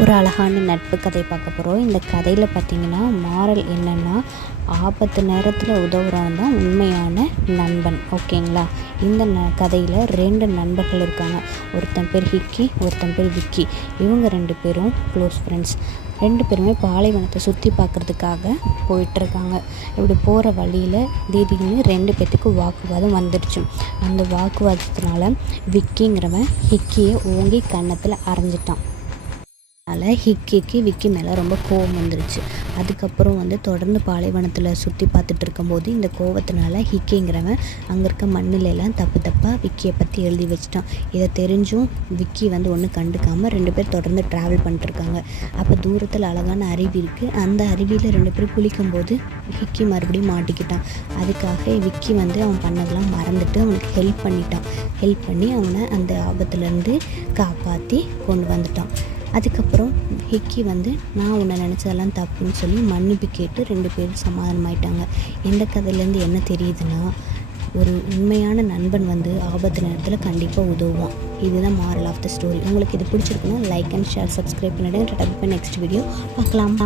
ஒரு அழகான நட்பு கதை பார்க்க போகிறோம். இந்த கதையில் பார்த்திங்கன்னா மாரல் என்னென்னா, ஆபத்து நேரத்தில் உதவுறவன் தான் உண்மையான நண்பன். ஓகேங்களா? இந்த கதையில் 2 நண்பர்கள் இருக்காங்க. ஒருத்தன் பேர் ஹிக்கி, ஒருத்தன் பேர் விக்கி. இவங்க 2 பேரும் க்ளோஸ் ஃப்ரெண்ட்ஸ். 2 பேருமே பாலைவனத்தை சுற்றி பார்க்குறதுக்காக போயிட்டுருக்காங்க. இப்படி போகிற வழியில் திடீர்னு 2 பேர்த்துக்கு வாக்குவாதம் வந்துடுச்சு. அந்த வாக்குவாதத்தினால விக்கிங்கிறவன் ஹிக்கியை ஓங்கி கன்னத்தில் அரைஞ்சிட்டான். அதனால் ஹிக்கிக்கு விக்கி மேலே ரொம்ப கோவம் வந்துருச்சு. அதுக்கப்புறம் தொடர்ந்து பாலைவனத்தில் சுற்றி பார்த்துட்டு இருக்கும்போது இந்த கோவத்தினால ஹிக்கிங்கிறவன் அங்கே இருக்க மண்ணிலெல்லாம் தப்பாக விக்கியை பற்றி எழுதி வச்சிட்டான். இதை தெரிஞ்சும் விக்கி ஒன்றும் கண்டுக்காமல் 2 பேர் தொடர்ந்து ட்ராவல் பண்ணிட்டுருக்காங்க. அப்போ தூரத்தில் அழகான அருவி இருக்குது. அந்த அருவியில் 2 பேர் குளிக்கும்போது ஹிக்கி மறுபடியும் மாட்டிக்கிட்டான். அதுக்காக விக்கி அவன் பண்ணதெல்லாம் மறந்துட்டு அவனுக்கு ஹெல்ப் பண்ணி அவனை அந்த ஆபத்துலேருந்து காப்பாற்றி கொண்டு வந்துட்டான். அதுக்கப்புறம் ஹிக்கி நான் உன்னை நினச்சதெல்லாம் தப்புன்னு சொல்லி மன்னிப்பு கேட்டு 2 பேரும் சமாதானமாயிட்டாங்க. இந்த கதையிலேருந்து என்ன தெரியுதுன்னா, ஒரு உண்மையான நண்பன் ஆபத்து நேரத்தில் கண்டிப்பாக உதவுவான். இதுதான் மாரல் ஆஃப் த ஸ்டோரி. உங்களுக்கு இது பிடிச்சிருக்குன்னா லைக் அண்ட் ஷேர், சப்ஸ்கிரைப் பண்ணிவிடுங்க. நெக்ஸ்ட் வீடியோ பார்க்கலாம்.